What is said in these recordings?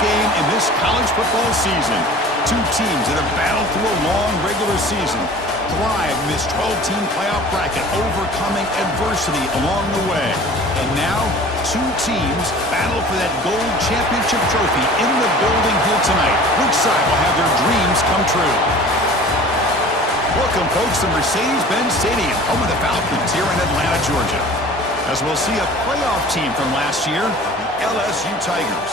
game in this college football season. Two teams that have battled through a long regular season, thrive in this 12-team playoff bracket, overcoming adversity along the way. And now, two teams battle for that gold championship trophy in the building here tonight. Which side will have their dreams come true? Welcome, folks, to Mercedes-Benz Stadium, home of the Falcons here in Atlanta, Georgia. As we'll see a playoff team from last year, the LSU Tigers,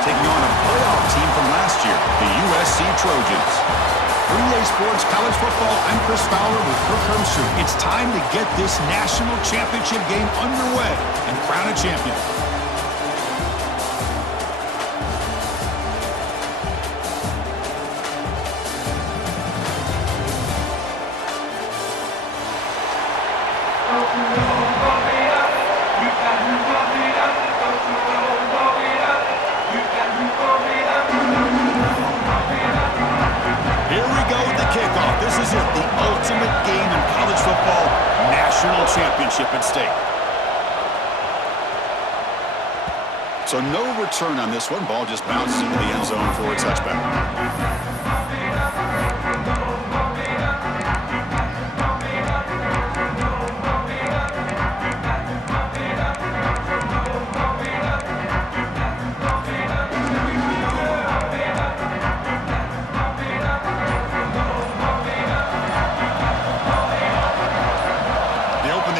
taking on a playoff team from last year, the USC Trojans. For EA Sports College Football, I'm Chris Fowler with Kirk Herbstreit. It's time to get this national championship game underway and crown a champion. Championship at stake. So no return on this one. Ball just bounces into the end zone for a touchback.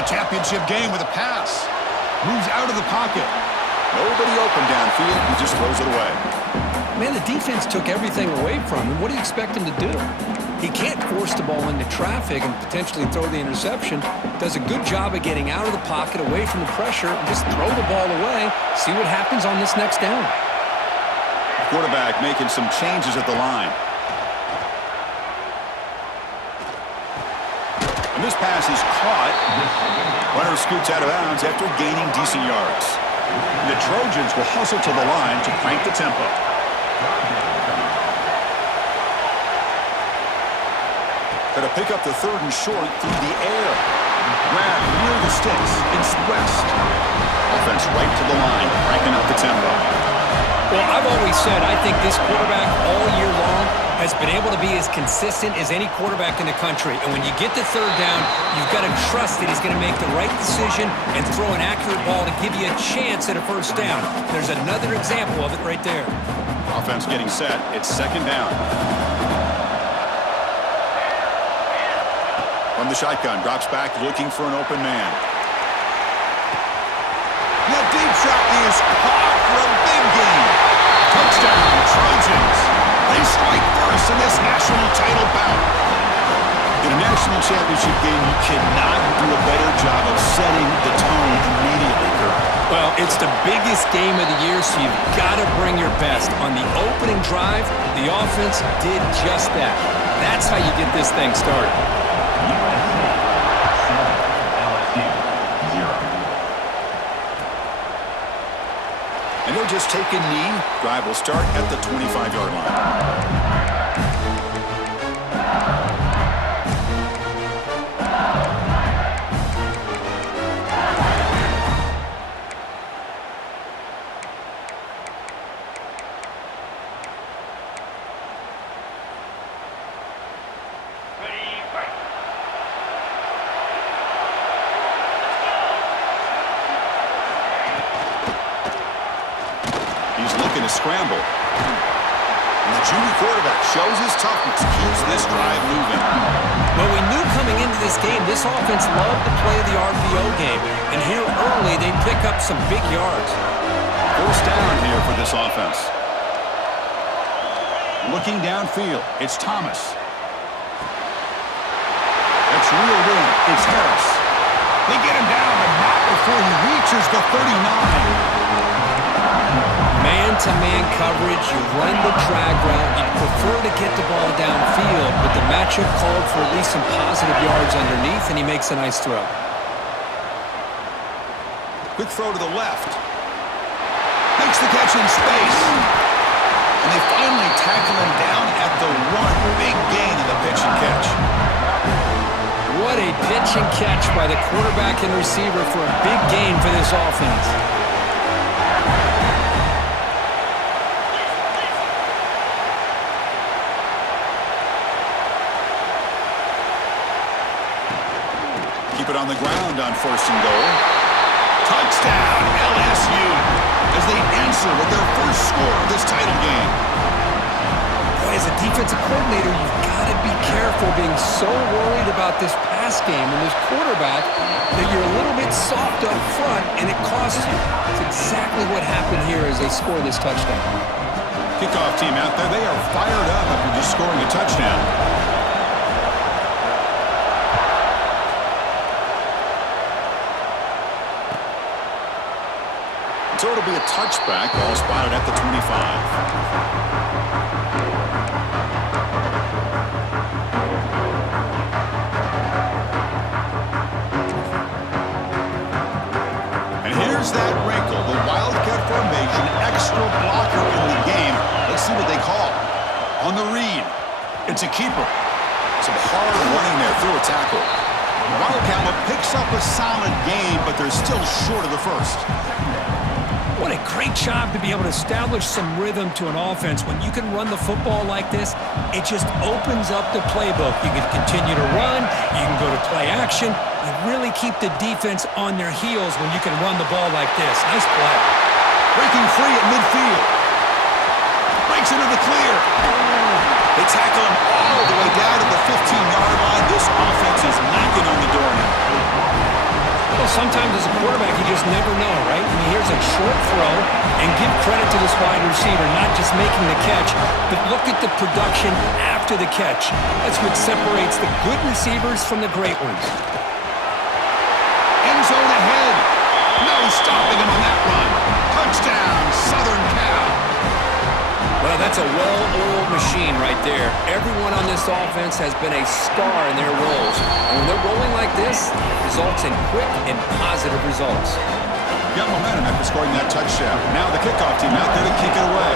Championship game with a pass. Moves out of the pocket. Nobody open downfield. He just throws it away. Man, the defense took everything away from him. What do you expect him to do? He can't force the ball into traffic and potentially throw the interception. Does a good job of getting out of the pocket, away from the pressure, and just throw the ball away. See what happens on this next down. Quarterback making some changes at the line. And this pass is caught. Runner scoots out of bounds after gaining decent yards. The Trojans will hustle to the line to crank the tempo. Got to pick up the third and short through the air. Grab near the sticks. It's West. Offense right to the line, cranking up the tempo. Well, I've always said I think this quarterback all year long has been able to be as consistent as any quarterback in the country. And when you get to third down, you've got to trust that he's going to make the right decision and throw an accurate ball to give you a chance at a first down. There's another example of it right there. Offense getting set. It's second down. From the shotgun, drops back looking for an open man. The deep shot is caught for a big gain. Touchdown, Trojans. They strike first in this national title bout. In a national championship game, you cannot do a better job of setting the tone immediately, Kirk. Well, it's the biggest game of the year, so you've got to bring your best. On the opening drive, the offense did just that. That's how you get this thing started. And he'll just take a knee. Drive will start at the 25-yard line. Scramble. And the junior quarterback shows his toughness, keeps this drive moving. Well, we knew coming into this game, this offense loved to play the RPO game. And here early, they pick up some big yards. First down here for this offense. Looking downfield, it's Thomas. It's reeled in. It's Harris. They get him down, but not before he reaches the 39. Man-to-man coverage, you run the drag route, you prefer to get the ball downfield, but the matchup called for at least some positive yards underneath, and he makes a nice throw. Quick throw to the left. Makes the catch in space. And they finally tackle him down at the one. Big gain in the pitch and catch. What a pitch and catch by the quarterback and receiver for a big gain for this offense. Keep it on the ground on 1st and goal. Touchdown, LSU, as they answer with their first score of this title game. Boy, as a defensive coordinator, you've got to be careful being so worried about this pass game and this quarterback that you're a little bit soft up front, and it costs you. It's exactly what happened here as they score this touchdown. Kickoff team out there, they are fired up after just scoring a touchdown. So it'll be a touchback, ball spotted at the 25. And here's that wrinkle, the Wildcat formation, extra blocker in the game. Let's see what they call. On the read, it's a keeper. Some hard running there through a tackle. Wildcat picks up a solid game, but they're still short of the first. What a great job to be able to establish some rhythm to an offense. When you can run the football like this, it just opens up the playbook. You can continue to run. You can go to play action. You really keep the defense on their heels when you can run the ball like this. Nice play. Breaking free at midfield. Breaks into the clear. They tackle him all the way down to the 15-yard line. This offense is knocking on the door now. Well, sometimes as a quarterback, you just never know, right? I mean, here's a short throw, and give credit to this wide receiver, not just making the catch, but look at the production after the catch. That's what separates the good receivers from the great ones. End zone ahead. No stopping him on that run. Touchdown, Southern Cal. Well, that's a well-oiled machine right there. Everyone on this offense has been a star in their roles. And when they're rolling like this, it results in quick and positive results. Got momentum after scoring that touchdown. Now the kickoff team out there to kick it away.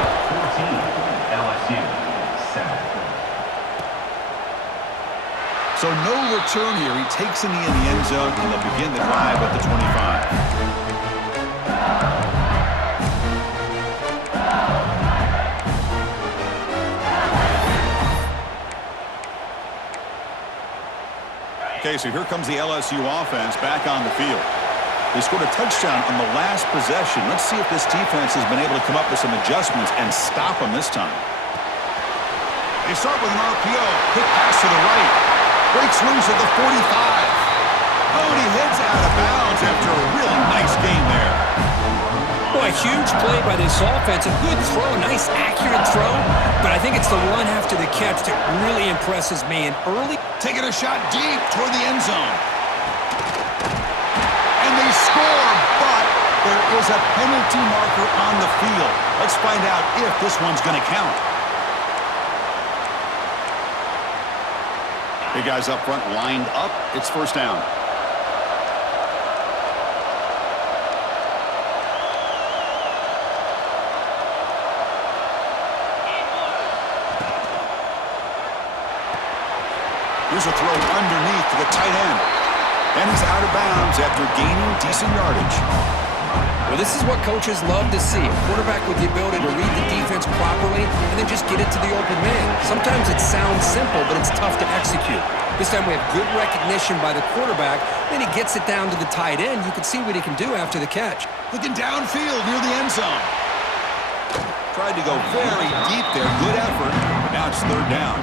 14, LSU, 7. So no return here. He takes it in the end zone, and they'll begin the drive at the 25. Okay, so here comes the LSU offense back on the field. They scored a touchdown on the last possession. Let's see if this defense has been able to come up with some adjustments and stop them this time. They start with an RPO. Quick pass to the right. Breaks loose at the 45. Oh, and he heads out of bounds after a really nice gain there. Boy, huge play by this offense. A good throw, nice accurate throw. But I think it's the run after the catch that really impresses me. And early, taking a shot deep toward the end zone. And they score, but there is a penalty marker on the field. Let's find out if this one's going to count. Big guys up front lined up. It's first down. Here's a throw underneath to the tight end. And he's out of bounds after gaining decent yardage. Well, this is what coaches love to see. A quarterback with the ability to read the defense properly and then just get it to the open man. Sometimes it sounds simple, but it's tough to execute. This time we have good recognition by the quarterback. Then he gets it down to the tight end. You can see what he can do after the catch. Looking downfield near the end zone. Tried to go very deep there. Good effort. But now it's third down.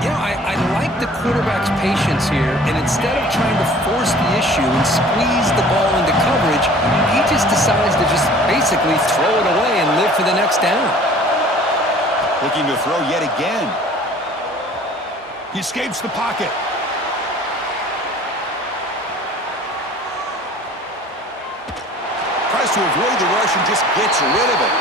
You know, I like the quarterback's patience here, and instead of trying to force the issue and squeeze the ball into coverage, he just decides to just basically throw it away and live for the next down. Looking to throw yet again. He escapes the pocket. Tries to avoid the rush and just gets rid of it.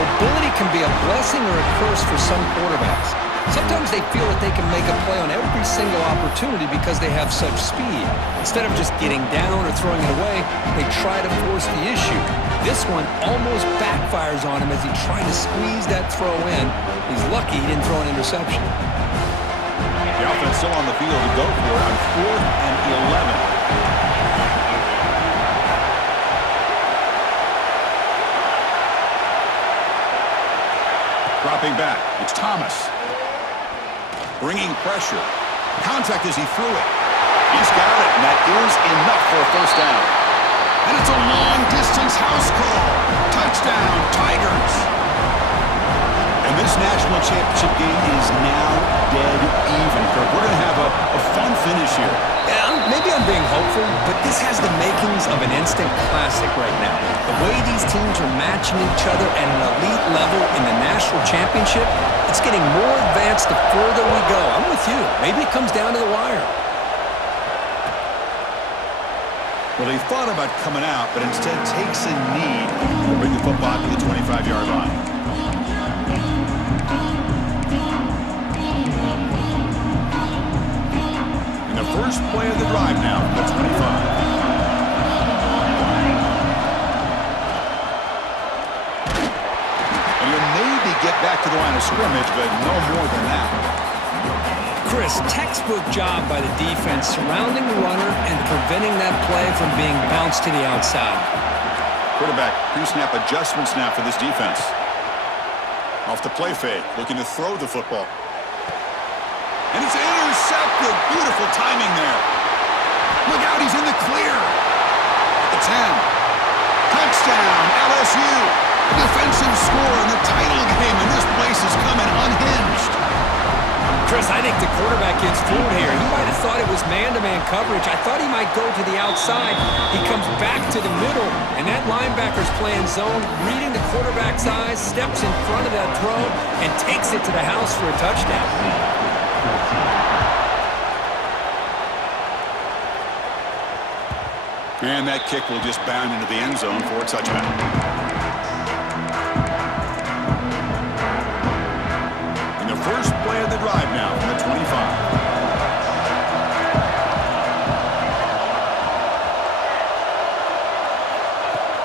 Mobility can be a blessing or a curse for some quarterbacks. Sometimes they feel that they can make a play on every single opportunity because they have such speed. Instead of just getting down or throwing it away, they try to force the issue. This one almost backfires on him as he tried to squeeze that throw in. He's lucky he didn't throw an interception. The offense still on the field to go for it on 4th and 11. Dropping back, it's Thomas. Bringing pressure. Contact as he threw it. He's got it. And that is enough for a first down. And it's a long-distance house call. Touchdown, Tigers. And this national championship game is now dead even. We're going to have a fun finish here. Yeah, maybe I'm being hopeful, but this has the makings of an instant classic right now. The way these teams are matching each other at an elite level in the national championship, it's getting more advanced the further we go. I'm with you. Maybe it comes down to the wire. Well, he thought about coming out, but instead takes a knee to bring the football to the 25-yard line. And the first play of the drive now from the 25. And he'll maybe get back to the line of scrimmage, but no more than that. Chris, textbook job by the defense surrounding the runner and preventing that play from being bounced to the outside. Quarterback, pre-snap adjustments now for this defense. Off the play fake, looking to throw the football. And it's intercepted. Beautiful timing there. Look out, he's in the clear. At the 10. Touchdown, LSU. A defensive score in the title game, and this place is coming unhinged. Chris, I think the quarterback gets fooled here. He might have thought it was man-to-man coverage. I thought he might go to the outside. He comes back to the middle, and that linebacker's playing zone, reading the quarterback's eyes, steps in front of that throw, and takes it to the house for a touchdown. And that kick will just bound into the end zone for a touchdown. First play of the drive now from the 25.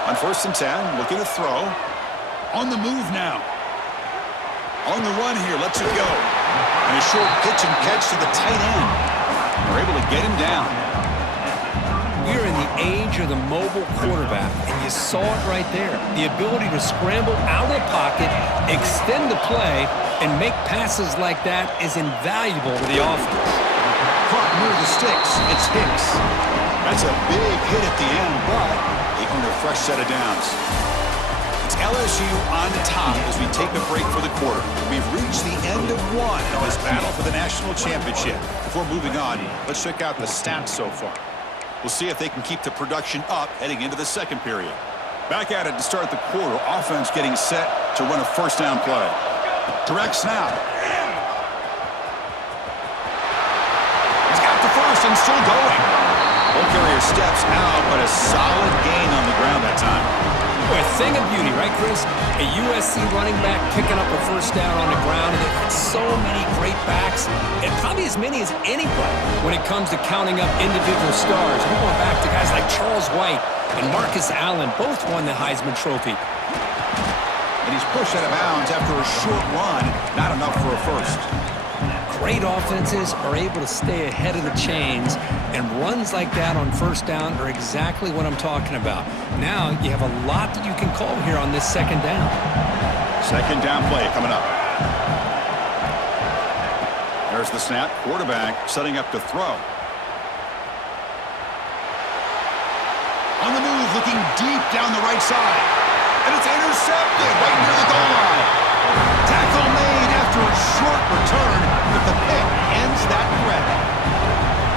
On 1st and 10, looking to throw. On the move now. On the run here, lets it go. And a short pitch and catch to the tight end. They're able to get him down. We're in the age of the mobile quarterback, and you saw it right there. The ability to scramble out of the pocket, extend the play, and make passes like that is invaluable to the offense. Caught near the sticks. It's Hicks. That's a big hit at the end, but they earn a fresh set of downs. It's LSU on top as we take a break for the quarter. We've reached the end of one of this battle for the national championship. Before moving on, let's check out the stats so far. We'll see if they can keep the production up heading into the second period. Back at it to start the quarter. Offense getting set to run a first down play. Direct snap. He's got the first and still going. Ball carrier steps out, but a solid gain on the ground that time. Boy, a thing of beauty, right, Chris? A USC running back picking up a first down on the ground, and they've got so many great backs, and probably as many as anybody when it comes to counting up individual stars. We're going back to guys like Charles White and Marcus Allen, both won the Heisman Trophy. And he's pushed out of bounds after a short run, not enough for a first. Great offenses are able to stay ahead of the chains, and runs like that on first down are exactly what I'm talking about. Now you have a lot that you can call here on this second down. Second down play coming up. There's the snap. Quarterback setting up to throw. On the move, looking deep down the right side. And it's intercepted right near the goal line. Tackle made after a short return, but the pick ends that threat.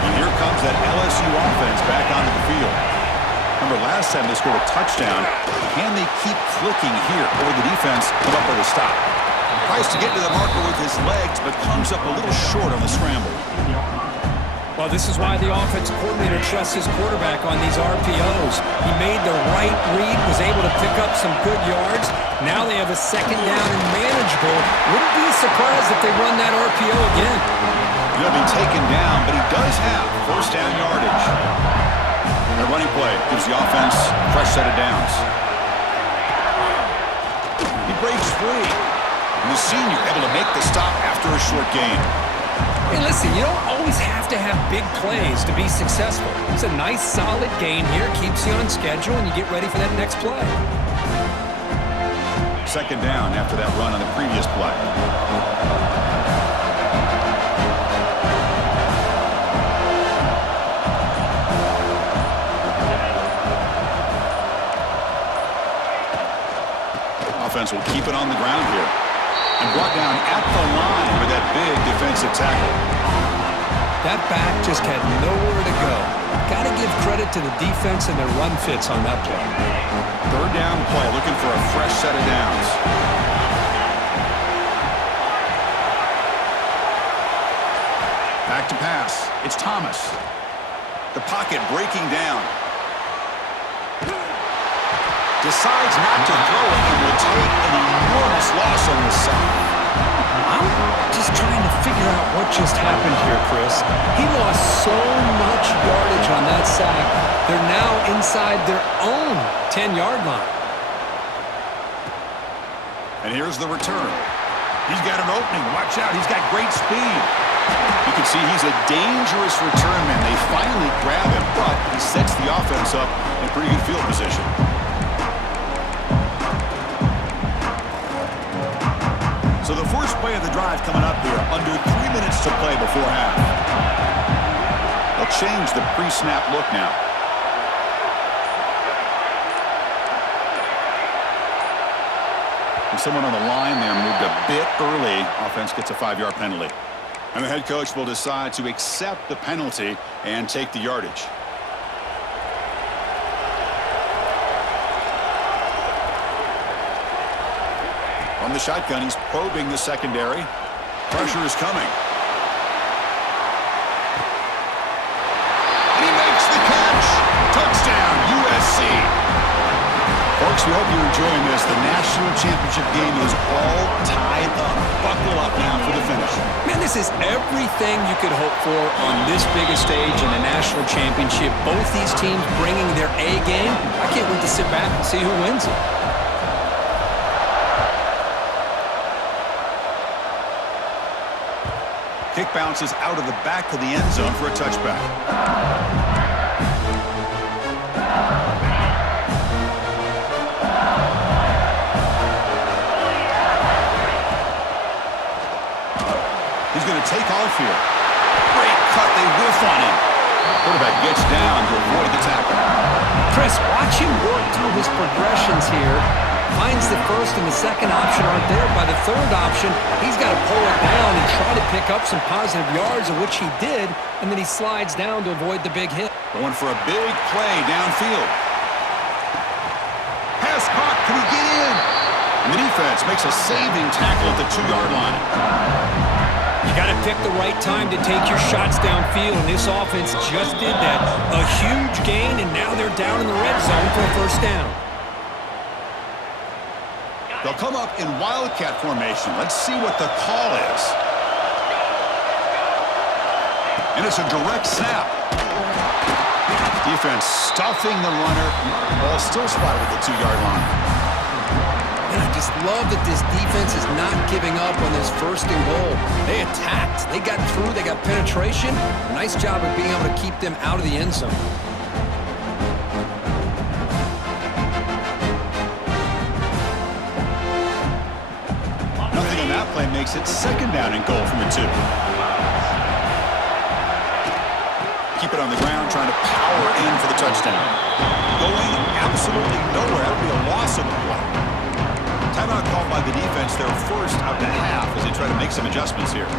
And here comes that LSU offense back onto the field. Remember, last time they scored a touchdown. Can they keep clicking here, or the defense come up with a stop? Tries to get to the marker with his legs, but comes up a little short on the scramble. Well, this is why the offense coordinator trusts his quarterback on these RPOs. He made the right read, was able to pick up some good yards. Now they have a second down and manageable. Wouldn't be surprised if they run that RPO again. He'll be taken down, but he does have first down yardage. The running play gives the offense a fresh set of downs. He breaks free. And the senior able to make the stop after a short gain. Hey, listen, you don't always have to have big plays to be successful. It's a nice, solid gain here. Keeps you on schedule, and you get ready for that next play. Second down after that run on the previous play. defense will keep it on the ground here. And brought down at the line with that big defensive tackle. That back just had nowhere to go. Got to give credit to the defense and their run fits on that play. Third down play, looking for a fresh set of downs. Back to pass. It's Thomas. The pocket breaking down. Decides not to throw it and will take an enormous loss on this side. I'm just trying to figure out what just happened here, Chris. He lost so much yardage on that sack. They're now inside their own 10-yard line. And here's the return. He's got an opening. Watch out. He's got great speed. You can see he's a dangerous return man. They finally grab him, but he sets the offense up in pretty good field position. So the first play of the drive coming up here, under 3 minutes to play before half. They'll change the pre-snap look now. And someone on the line there moved a bit early. Offense gets a 5-yard penalty. And the head coach will decide to accept the penalty and take the yardage. From the shotgun, he's probing the secondary. Pressure is coming. And he makes the catch. Touchdown, USC. Folks, we hope you're enjoying this. The national championship game is all tied up. Buckle up now for the finish. Man, this is everything you could hope for on this biggest stage in the national championship. Both these teams bringing their A game. I can't wait to sit back and see who wins it. Kick bounces out of the back of the end zone for a touchback. He's going to take off here. Great cut. They whiff on him. Quarterback gets down to avoid the tackle. Chris, watch him work through his progressions here. Finds the first and the second option aren't there. By the third option, he's got to pull it down and try to pick up some positive yards, of which he did, and then he slides down to avoid the big hit. Going for a big play downfield. Pass caught. Can he get in? And the defense makes a saving tackle at the 2-yard line. You got to pick the right time to take your shots downfield, and this offense just did that. A huge gain, and now they're down in the red zone for a first down. They'll come up in wildcat formation. Let's see what the call is. And it's a direct snap. Defense stuffing the runner. Ball still spotted at the 2-yard line. And I just love that this defense is not giving up on this first and goal. They attacked. They got through. They got penetration. A nice job of being able to keep them out of the end zone. Nothing on that play makes it second down and goal from the 2. Keep it on the ground, trying to power in for the touchdown. Going absolutely nowhere. That would be a loss of the play. Timeout called by the defense. Their first of the half as they try to make some adjustments here.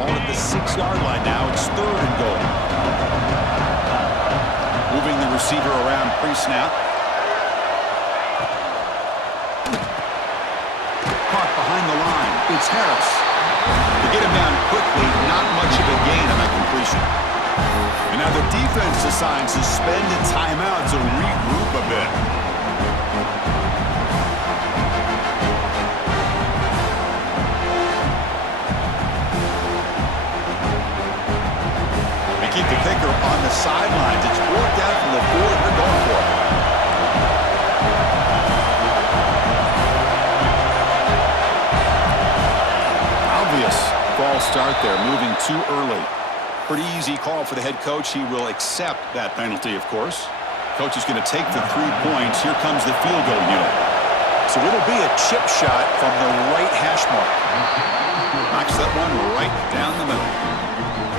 Ball at the 6-yard line now. It's third and goal. Moving the receiver around pre-snap. Caught behind the line. It's Harris. To get him down quickly, not much of a gain on that completion. And now the defense decides to spend a timeout to regroup a bit. They keep the kicker on the sidelines. It's worked out from the 4. They're going for it. Obvious false start there, moving too early. Pretty easy call for the head coach. He will accept that penalty, of course. Coach is going to take the 3 points. Here comes the field goal unit. So it'll be a chip shot from the right hash mark. Knocks that one right down the middle.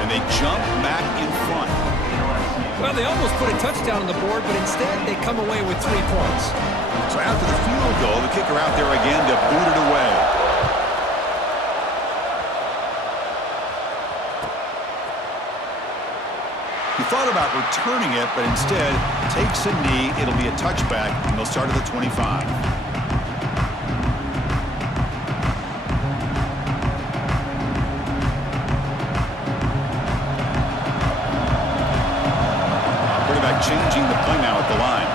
And they jump back in front. Well, they almost put a touchdown on the board, but instead they come away with 3 points. So after the field goal, the kicker out there again to boot it away. He thought about returning it, but instead takes a knee. It'll be a touchback, and they'll start at the 25. Quarterback changing the play now at the line.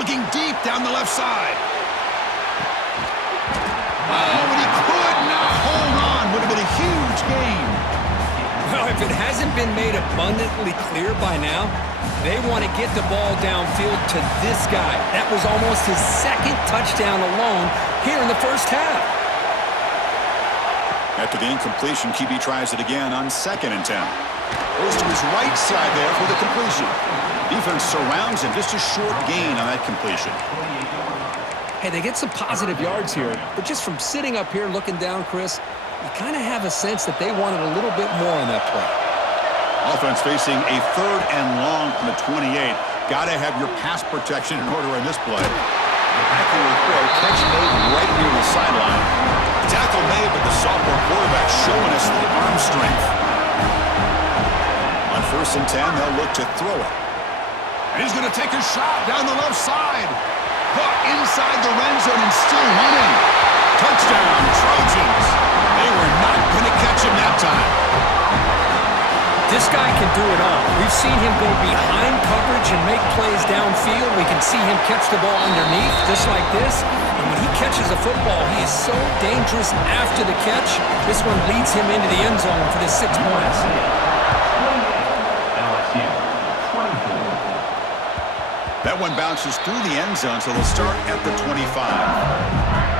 Looking deep down the left side. Oh, and he could not hold on. Would have been a huge gain. Well, if it hasn't been made abundantly clear by now, they want to get the ball downfield to this guy. That was almost his 2nd touchdown alone here in the first half. After the incompletion, QB tries it again on 2nd and 10. Goes to his right side there for the completion. Defense surrounds him. Just a short gain on that completion. Hey, they get some positive yards here, but just from sitting up here looking down, Chris, you kind of have a sense that they wanted a little bit more on that play. Offense facing a 3rd and long from the 28. Got to have your pass protection in order in this play. Accurate throw, catch made right near the sideline. Tackle made, but the sophomore quarterback showing us the arm strength. On 1st and 10, they'll look to throw it. And he's going to take a shot down the left side. Caught inside the red zone and still running. Touchdown, Trojans. They were not going to catch him that time. This guy can do it all. We've seen him go behind coverage and make plays downfield. We can see him catch the ball underneath, just like this. And when he catches a football, he is so dangerous after the catch. This one leads him into the end zone for the 6 points. That one bounces through the end zone, so they'll start at the 25.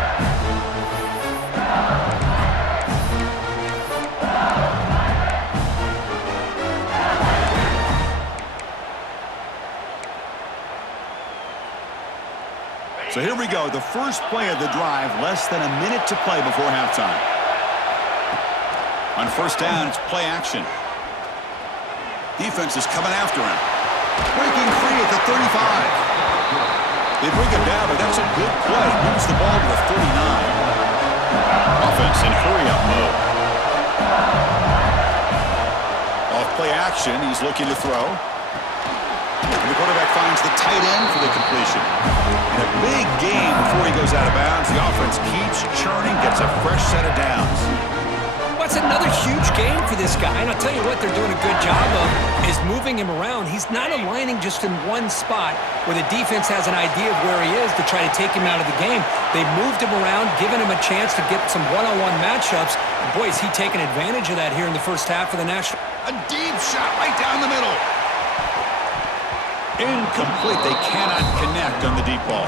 So here we go, the first play of the drive, less than a minute to play before halftime. On 1st down, it's play action. Defense is coming after him. Breaking free at the 35. They bring him down, but that's a good play. Moves the ball to the 39. Offense in hurry-up mode. Off play action, he's looking to throw. And the quarterback finds the tight end for the completion. And a big gain before he goes out of bounds. The offense keeps churning, gets a fresh set of downs. What's another huge gain for this guy? And I'll tell you what they're doing a good job of is moving him around. He's not aligning just in one spot where the defense has an idea of where he is to try to take him out of the game. They moved him around, given him a chance to get some one-on-one matchups. And boy, is he taking advantage of that here in the first half of the national. A deep shot right down the middle. Incomplete. They cannot connect on the deep ball.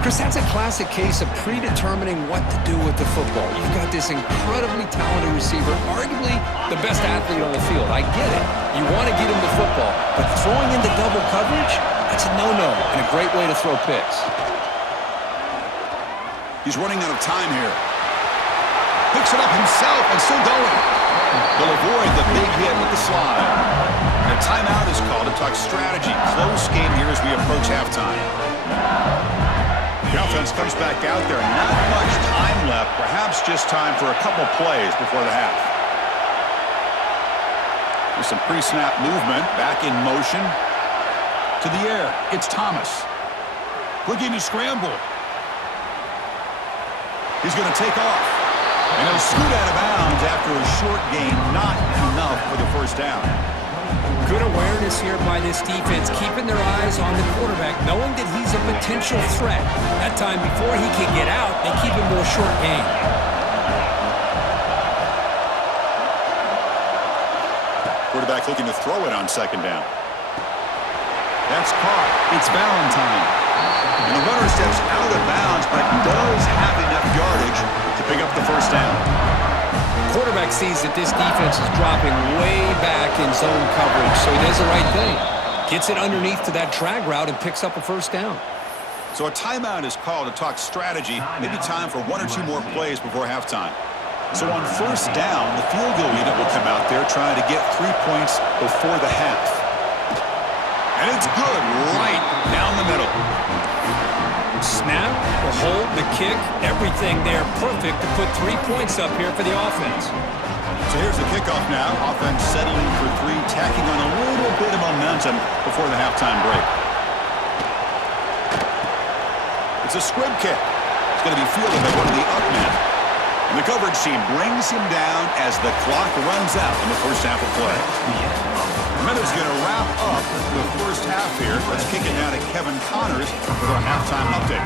Chris, that's a classic case of predetermining what to do with the football. You've got this incredibly talented receiver, arguably the best athlete on the field. I get it. You want to get him the football, but throwing into double coverage, that's a no-no and a great way to throw picks. He's running out of time here. Picks it up himself and still going. They'll avoid the big hit with the slide. And a timeout is called to talk strategy. Close game here as we approach halftime. The offense comes back out there. Not much time left. Perhaps just time for a couple plays before the half. There's some pre-snap movement. Back in motion. To the air. It's Thomas. Looking to scramble. He's going to take off. And he'll scoot out of bounds after a short gain. Not enough for the first down. Good awareness here by this defense, keeping their eyes on the quarterback, knowing that he's a potential threat. That time before he can get out, they keep him to a short gain. Quarterback looking to throw it on 2nd down. That's caught. It's Valentine. And the runner steps out of bounds, but does have enough yardage to pick up the first down. Quarterback sees that this defense is dropping way back in zone coverage, so he does the right thing. Gets it underneath to that drag route and picks up a first down. So a timeout is called to talk strategy. Maybe time for 1 or 2 more plays before halftime. So on first down, the field goal unit will come out there trying to get 3 points before the half. And it's good right down the middle. Snap, the hold, the kick, everything there perfect to put 3 points up here for the offense. So here's the kickoff now. Offense settling for 3, tacking on a little bit of momentum before the halftime break. It's a squib kick. It's going to be fielded by one of the up men. And the coverage team brings him down as the clock runs out in the first half of play. The minute's going to wrap up the first half here. Let's kick it now to Kevin Connors with our halftime update.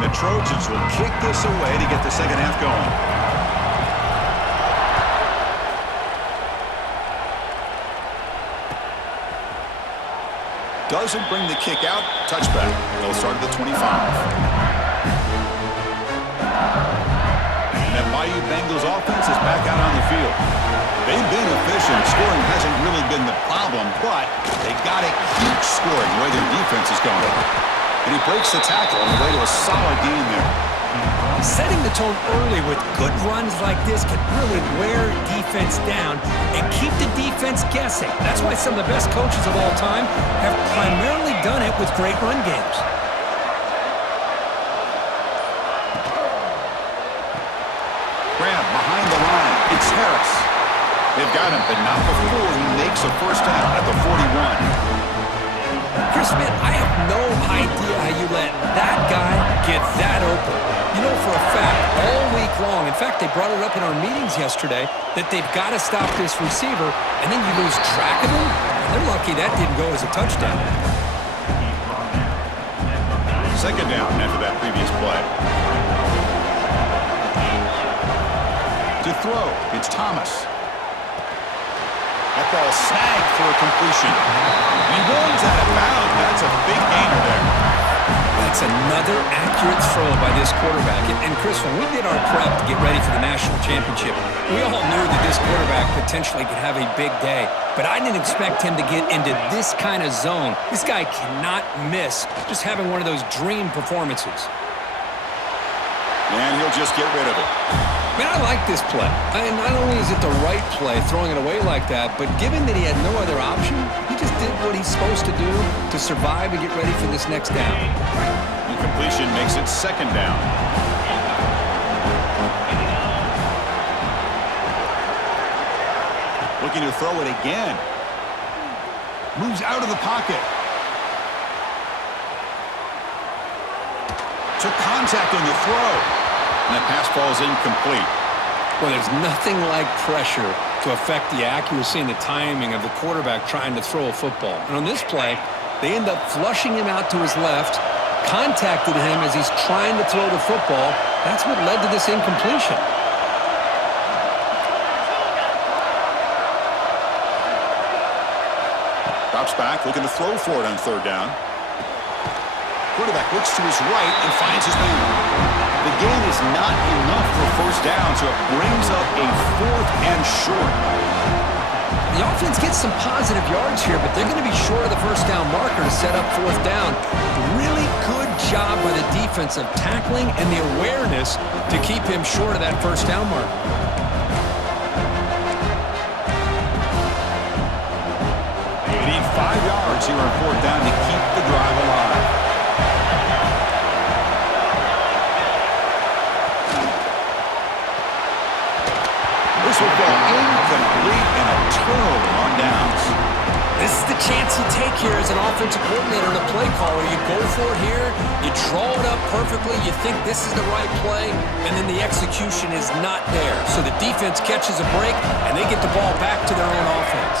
The Trojans will kick this away to get the second half going. Doesn't bring the kick out. Touchback. They'll start at the 25. And that Bayou Bengals offense is back out on the field. They've been efficient. Scoring hasn't really been the problem, but they got to keep scoring the way their defense is going. And he breaks the tackle on the way to a solid gain there. Setting the tone early with good runs like this can really wear defense down and keep the defense guessing. That's why some of the best coaches of all time have primarily done it with great run games. Grab behind the line. It's Harris. They've got him, but not before he makes a first down at the 41. Chris, man, I have no idea how you let that guy get that open. You know for a fact, all week long, in fact, they brought it up in our meetings yesterday, that they've got to stop this receiver, and then you lose track of him, and they're lucky that didn't go as a touchdown. Second down after that previous play. To throw, it's Thomas. That ball snagged for a completion. He runs out of bounds. That's a big gainer there. That's another accurate throw by this quarterback. And Chris, when we did our prep to get ready for the national championship, we all knew that this quarterback potentially could have a big day. But I didn't expect him to get into this kind of zone. This guy cannot miss just having one of those dream performances. And he'll just get rid of it. Man, I like this play. Not only is it the right play, throwing it away like that, but given that he had no other option, he just did what he's supposed to do to survive and get ready for this next down. Incompletion makes it second down. Looking to throw it again. Moves out of the pocket. Took contact on the throw. And that pass ball is incomplete. Well, there's nothing like pressure to affect the accuracy and the timing of the quarterback trying to throw a football. And on this play, they end up flushing him out to his left, contacted him as he's trying to throw the football. That's what led to this incompletion. Drops back, looking to throw for it on third down. Quarterback looks to his right and finds his man. The gain is not enough for first down, so it brings up a 4th and short. The offense gets some positive yards here, but they're going to be short of the first down marker to set up 4th down. Really good job by the defense of tackling and the awareness to keep him short of that first down marker. They need 5 yards here on 4th down to keep the drive alive. This will go incomplete and a turnover on downs. This is the chance you take here as an offensive coordinator and a play caller. You go for it here, you draw it up perfectly, you think this is the right play, and then the execution is not there. So the defense catches a break, and they get the ball back to their own offense.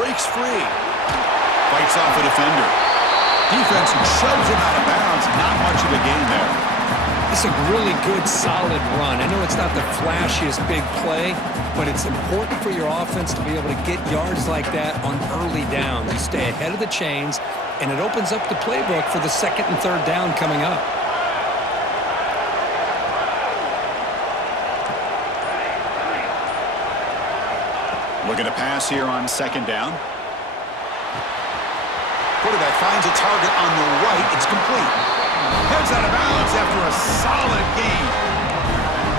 Breaks free. Fights off a defender. Defense shoves him out of bounds. Not much of a gain there. It's a really good, solid run. I know it's not the flashiest big play, but it's important for your offense to be able to get yards like that on early downs. You stay ahead of the chains, and it opens up the playbook for the second and third down coming up. Looking to pass here on second down. Quarterback finds a target on the right. It's complete. Heads out of bounds after a solid gain.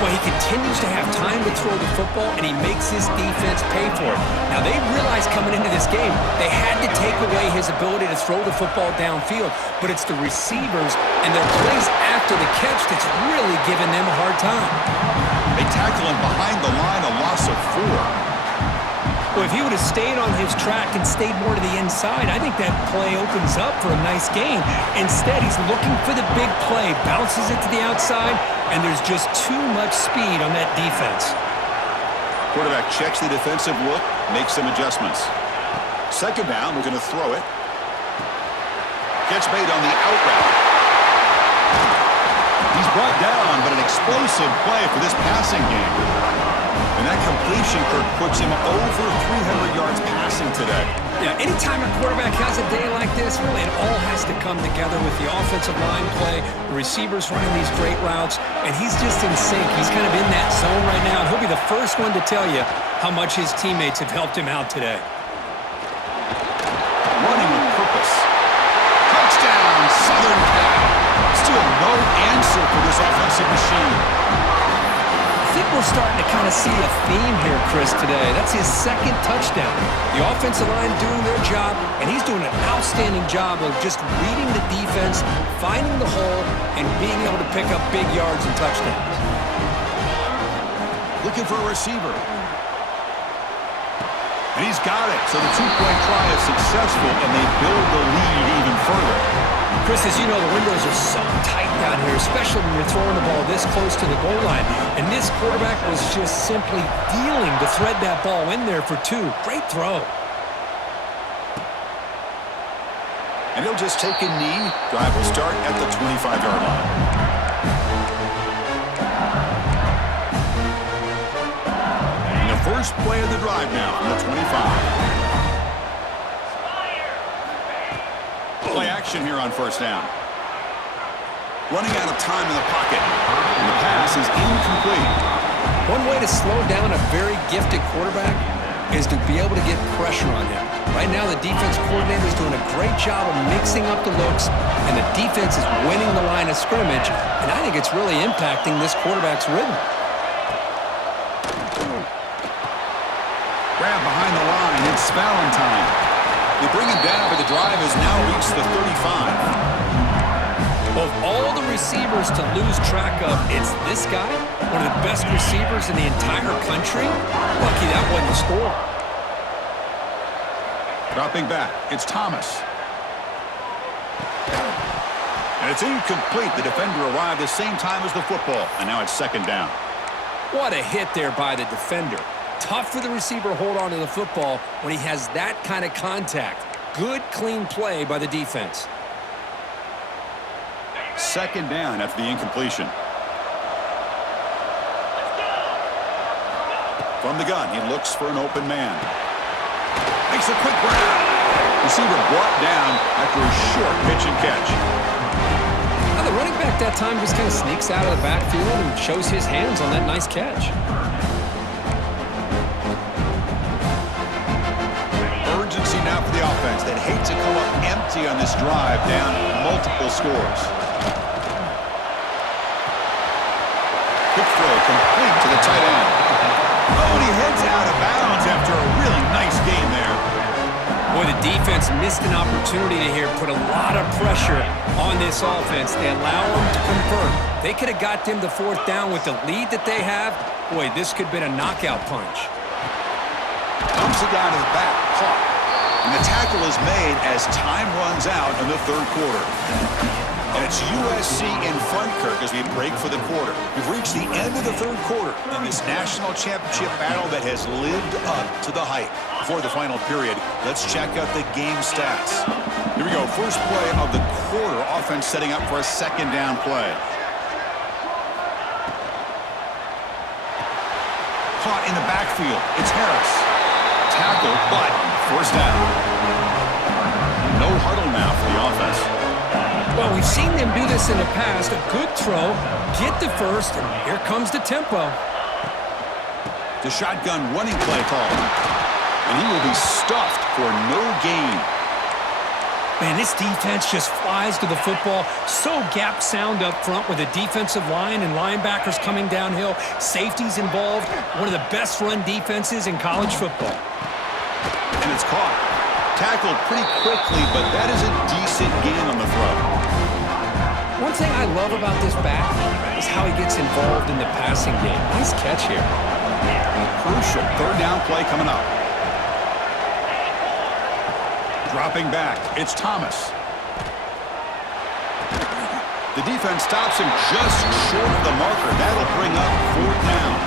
Well, he continues to have time to throw the football, and he makes his defense pay for it. Now, they realized coming into this game they had to take away his ability to throw the football downfield, but it's the receivers and their plays after the catch that's really giving them a hard time. They tackle him behind the line, a loss of 4. Well, if he would have stayed on his track and stayed more to the inside, I think that play opens up for a nice gain. Instead, he's looking for the big play, bounces it to the outside, and there's just too much speed on that defense. Quarterback checks the defensive look, makes some adjustments. Second down, we're going to throw it. Gets made on the out route. He's brought down, but an explosive play for this passing game. And that completion, Kirk, puts him over 300 yards passing today. Yeah, anytime a quarterback has a day like this, really, it all has to come together with the offensive line play, the receivers running these great routes, and he's just in sync. He's kind of in that zone right now, and he'll be the first one to tell you how much his teammates have helped him out today. Running with purpose. Touchdown, Southern Cal. Still no answer for this offensive machine. I think we're starting to kind of see a theme here, Chris, today. That's his second touchdown. The offensive line doing their job, and he's doing an outstanding job of just reading the defense, finding the hole, and being able to pick up big yards and touchdowns. Looking for a receiver. And he's got it. So the two-point try is successful, and they build the lead even further. Chris, as you know, the windows are so tight down here, especially when you're throwing the ball this close to the goal line. And this quarterback was just simply dealing to thread that ball in there for 2. Great throw. And he'll just take a knee. Drive will start at the 25-yard line. And the first play of the drive now from the 25. Play action here on first down. Running out of time in the pocket. And the pass is incomplete. One way to slow down a very gifted quarterback is to be able to get pressure on him. Right now, the defense coordinator is doing a great job of mixing up the looks, and the defense is winning the line of scrimmage, and I think it's really impacting this quarterback's rhythm. Grab behind the line. It's Valentine. They bring him down, but the drive has now reached the 35. Of all the receivers to lose track of, it's this guy, one of the best receivers in the entire country. Lucky that wasn't a score. Dropping back, it's Thomas. And it's incomplete. The defender arrived the same time as the football, and now it's second down. What a hit there by the defender. Tough for the receiver to hold on to the football when he has that kind of contact. Good, clean play by the defense. Second down after the incompletion. From the gun, he looks for an open man. Makes a quick grab. Receiver brought down after a short pitch and catch. Now the running back that time just kind of sneaks out of the backfield and shows his hands on that nice catch. Urgency now for the offense. They'd hate to come up empty on this drive, down multiple scores. Quick throw complete to the tight end. Oh, and he heads out of bounds after a really nice game there. Boy, the defense missed an opportunity to here, put a lot of pressure on this offense. They allow them to convert. They could have got them to fourth down with the lead that they have. Boy, this could have been a knockout punch. Dumps it down to the back, caught. And the tackle is made as time runs out in the third quarter. And it's USC in front, Kirk, as we break for the quarter. We've reached the end of the third quarter in this national championship battle that has lived up to the hype. Before the final period, let's check out the game stats. Here we go. First play of the quarter. Offense setting up for a second down play. Caught in the backfield. It's Harris. Tackle, but first down. No huddle now for the offense. Well, we've seen them do this in the past. A good throw, get the first, and here comes the tempo. The shotgun running play call. And he will be stuffed for no gain. Man, this defense just flies to the football. So gap sound up front with a defensive line and linebackers coming downhill. Safeties involved. One of the best run defenses in college football. And it's caught. Tackled pretty quickly, but that is a decent gain on the throw. One thing I love about this back is how he gets involved in the passing game. Nice catch here. Crucial third down play coming up. Dropping back, it's Thomas. The defense stops him just short of the marker. That'll bring up fourth down.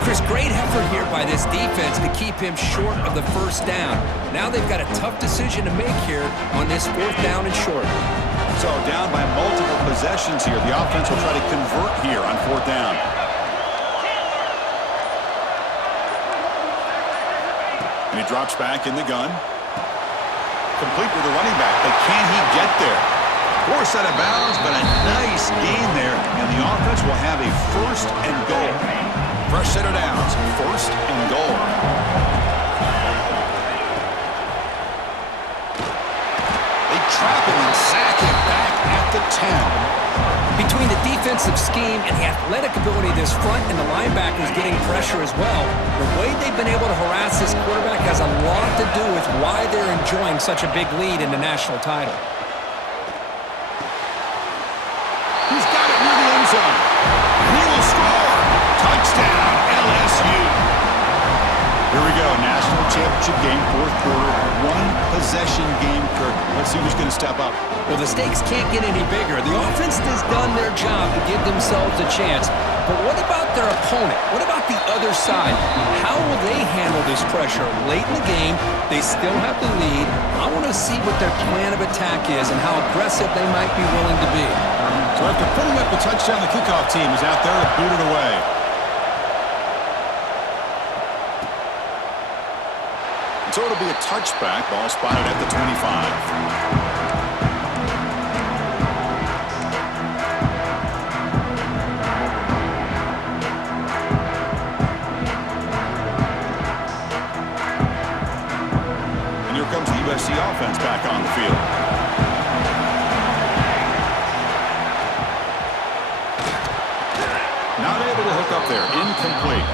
Chris, great effort here by this defense to keep him short of the first down. Now they've got a tough decision to make here on this fourth down and short. So down by multiple possessions here. The offense will try to convert here on fourth down. And he drops back in the gun. Complete with the running back, but can he get there? Forced out of bounds, but a nice gain there, and the offense will have a first and goal. Fresh set of downs, first and goal. They trap him and sack him back at the 10. Between the defensive scheme and the athletic ability of this front and the linebackers getting pressure as well, the way they've been able to harass this quarterback has a lot to do with why they're enjoying such a big lead in the national title. He's got it near the end zone. He will score. Touchdown, LSU. Here we go, national championship game, fourth quarter, one possession game. Kirk, let's see who's going to step up. Well, the stakes can't get any bigger. The offense has done their job to give themselves a chance. But what about their opponent? What about the other side? How will they handle this pressure? Late in the game, they still have the lead. I want to see what their plan of attack is and how aggressive they might be willing to be. So after putting up the touchdown, the kickoff team is out there to boot it away. So it'll be a touchback. Ball spotted at the 25. And here comes the USC offense back on the field. Not able to hook up there. Incomplete.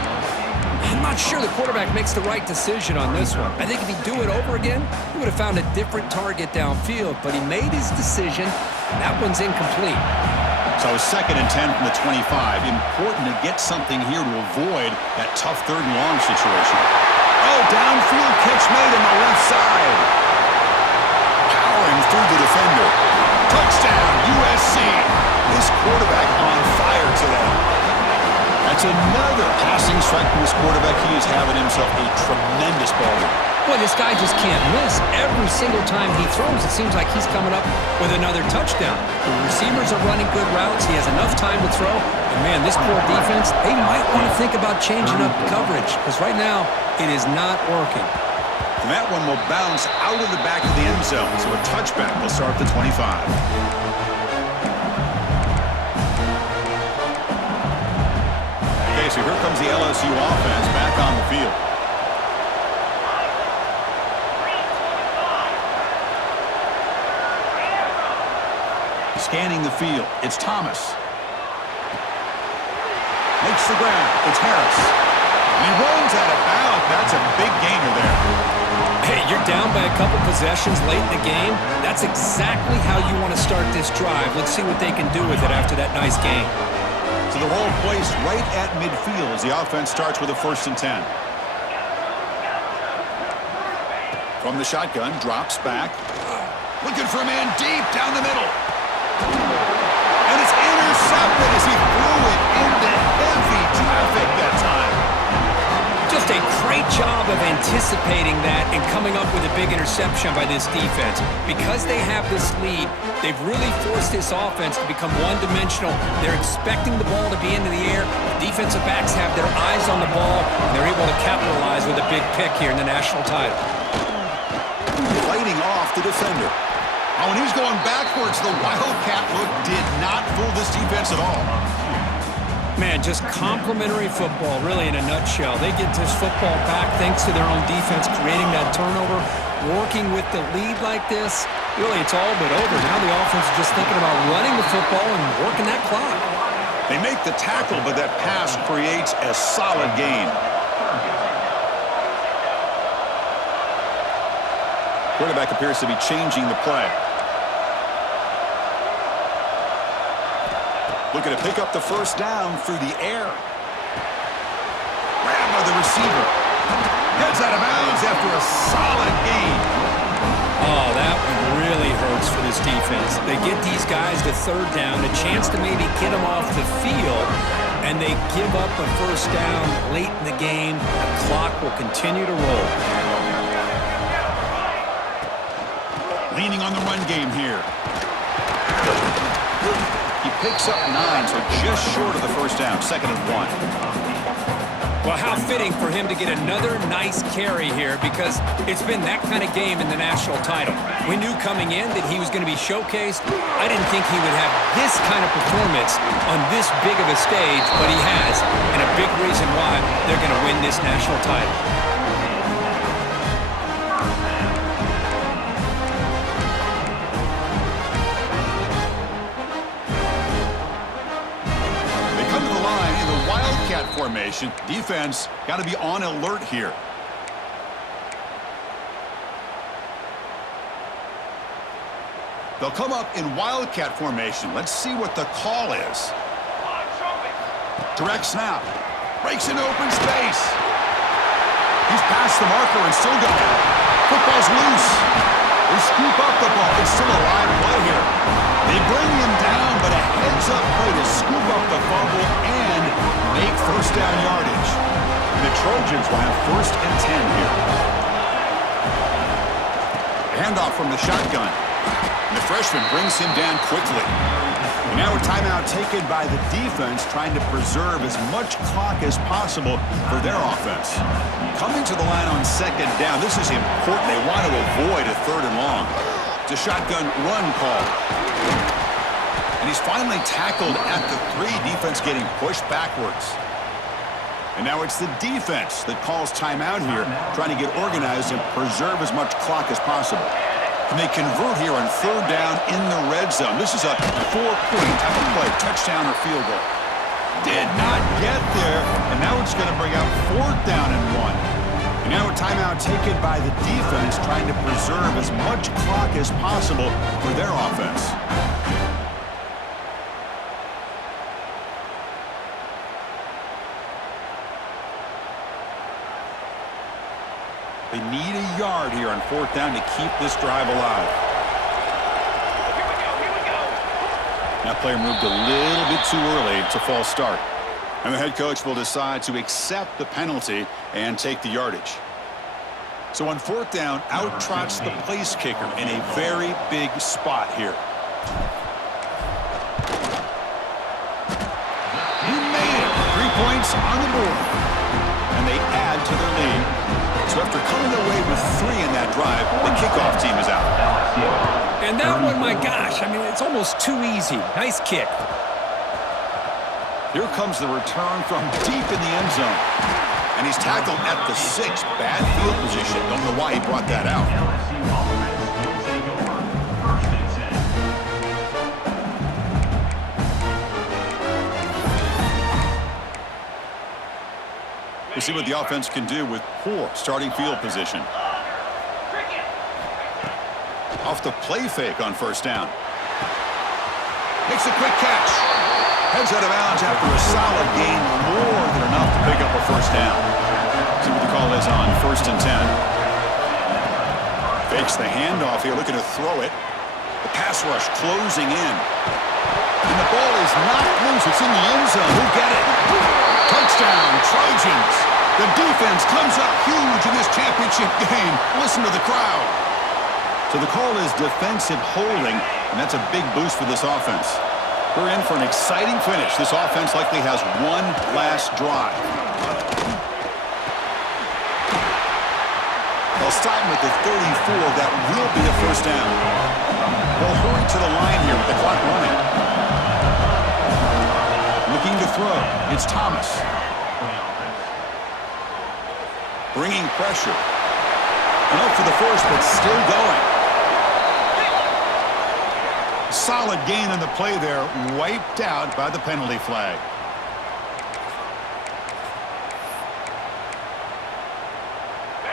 I'm not sure the quarterback makes the right decision on this one. I think if he'd do it over again, he would have found a different target downfield, but he made his decision, and that one's incomplete. So second and 10 from the 25. Important to get something here to avoid that tough third and long situation. Oh, downfield catch made on the left side. Powering through the defender. Touchdown, USC. This quarterback on fire today. That's another passing strike from this quarterback. He is having himself a tremendous ball game. Boy, this guy just can't miss. Every single time he throws, it seems like he's coming up with another touchdown. The receivers are running good routes. He has enough time to throw. And, man, this poor defense, they might want to think about changing up the coverage because right now it is not working. And that one will bounce out of the back of the end zone. So a touchback will start at the 25. So here comes the LSU offense back on the field. Scanning the field, it's Thomas. Makes the ground, it's Harris. And he runs out of bounds. That's a big gainer there. Hey, you're down by a couple possessions late in the game. That's exactly how you want to start this drive. Let's see what they can do with it after that nice game. So the ball placed right at midfield as the offense starts with a first and 10. From the shotgun, drops back. Looking for a man deep down the middle. And it's intercepted as he threw it into heavy traffic that time. Just a great job of anticipating that and coming up with a big interception by this defense. Because they have this lead, they've really forced this offense to become one-dimensional. They're expecting the ball to be into the air. The defensive backs have their eyes on the ball, and they're able to capitalize with a big pick here in the national title. Fighting off the defender. Oh, and he's going backwards. The Wildcat look did not fool this defense at all. Man, just complimentary football, really, in a nutshell. They get this football back thanks to their own defense, creating that turnover. working with the lead like this, really it's all but over. Now the offense is just thinking about running the football and working that clock. They make the tackle, but that pass creates a solid gain. Quarterback appears to be changing the play. Looking to pick up the first down through the air. Grab by the receiver. Heads out of bounds after a solid gain. Oh, that one really hurts for this defense. They get these guys to third down, a chance to maybe get them off the field, and they give up a first down late in the game. The clock will continue to roll. Leaning on the run game here. He picks up 9, so just short of the first down, 2nd and 1. Well, how fitting for him to get another nice carry here, because it's been that kind of game in the national title. We knew coming in that he was going to be showcased. I didn't think he would have this kind of performance on this big of a stage, but he has, and a big reason why they're going to win this national title. Formation. Defense got to be on alert here. They'll come up in wildcat formation. Let's see what the call is. Direct snap. Breaks into open space. He's past the marker and still going. Football's loose. They scoop up the ball. It's still a live play here. They bring him down, but a heads-up play to scoop up the fumble and make first down yardage. The Trojans will have 1st and 10 here. Handoff from the shotgun. And the freshman brings him down quickly. And now a timeout taken by the defense, trying to preserve as much clock as possible for their offense. Coming to the line on 2nd down, this is important. They want to avoid a 3rd and long. It's a shotgun run call. And he's finally tackled at the 3. Defense getting pushed backwards. And now it's the defense that calls timeout here, trying to get organized and preserve as much clock as possible. And they convert here on 3rd down in the red zone. This is a 4-point type of play, touchdown or field goal. Did not get there, and now it's going to bring out 4th down and 1. And now a timeout taken by the defense, trying to preserve as much clock as possible for their offense. They need a yard here on 4th down to keep this drive alive. That player moved a little bit too early. It's a false start. And the head coach will decide to accept the penalty and take the yardage. So on 4th down, out trots the place kicker in a very big spot here. He made it. 3 points on the board. And they add to their lead. So after coming away with 3 in that drive, the kickoff team is out. And that one, my gosh, I mean, it's almost too easy. Nice kick. Here comes the return from deep in the end zone. And he's tackled at the 6. Bad field position. Don't know why he brought that out. We'll see what the offense can do with poor starting field position. Off the play fake on 1st down. Makes a quick catch. Heads out of bounds after a solid gain, more than enough to pick up a 1st down. See what the call is on 1st and 10. Fakes the handoff here, looking to throw it. The pass rush closing in. And the ball is knocked loose. It's in the end zone. Who'll get it? Touchdown, Trojans. The defense comes up huge in this championship game. Listen to the crowd. So the call is defensive holding, and that's a big boost for this offense. We're in for an exciting finish. This offense likely has one last drive. They'll stop him at the 34. That will be a 1st down. They'll hurry to the line here with the clock running. Looking to throw. It's Thomas. Bringing pressure. No for the force, but still going. Solid gain on the play there, wiped out by the penalty flag.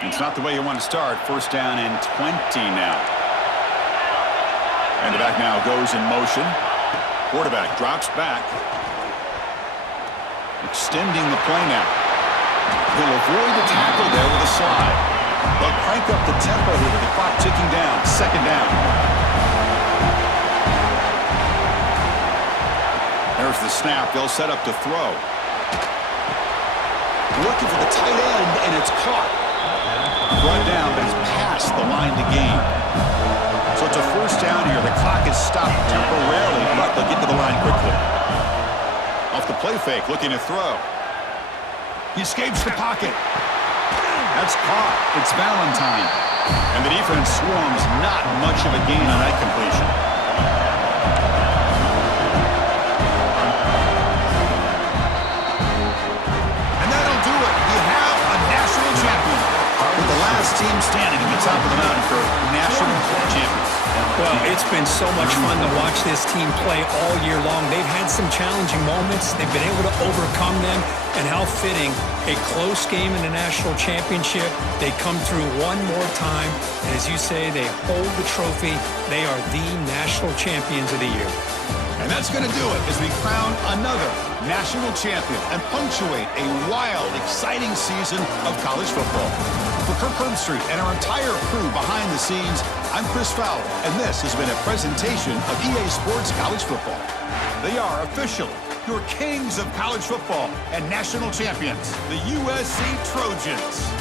It's not the way you want to start. First down and 20 now. And the back now goes in motion. Quarterback drops back. Extending the play now. He'll avoid the tackle there with a slide. They'll crank up the tempo here with the clock ticking down. Second down. There's the snap. They'll set up to throw. Looking for the tight end, and it's caught. Brought down, but it's past the line to gain. So it's a first down here. The clock is stopped temporarily, but they'll get to the line quickly. Off the play fake, looking to throw. He escapes the pocket. That's caught. It's Valentine. And the defense swarms. Not much of a gain on that completion. And that'll do it. We have a national champion. With the last team standing at the top of the mountain for national champions. Well, it's been so much fun to watch this team play all year long. They've had some challenging moments. They've been able to overcome them. And how fitting, a close game in the national championship. They come through one more time. And as you say, they hold the trophy. They are the national champions of the year. And that's going to do it as we crown another national champion and punctuate a wild, exciting season of college football. For Kirk Herbstreit and our entire crew behind the scenes, I'm Chris Fowler, and this has been a presentation of EA Sports College Football. They are officially your kings of college football and national champions, the USC Trojans.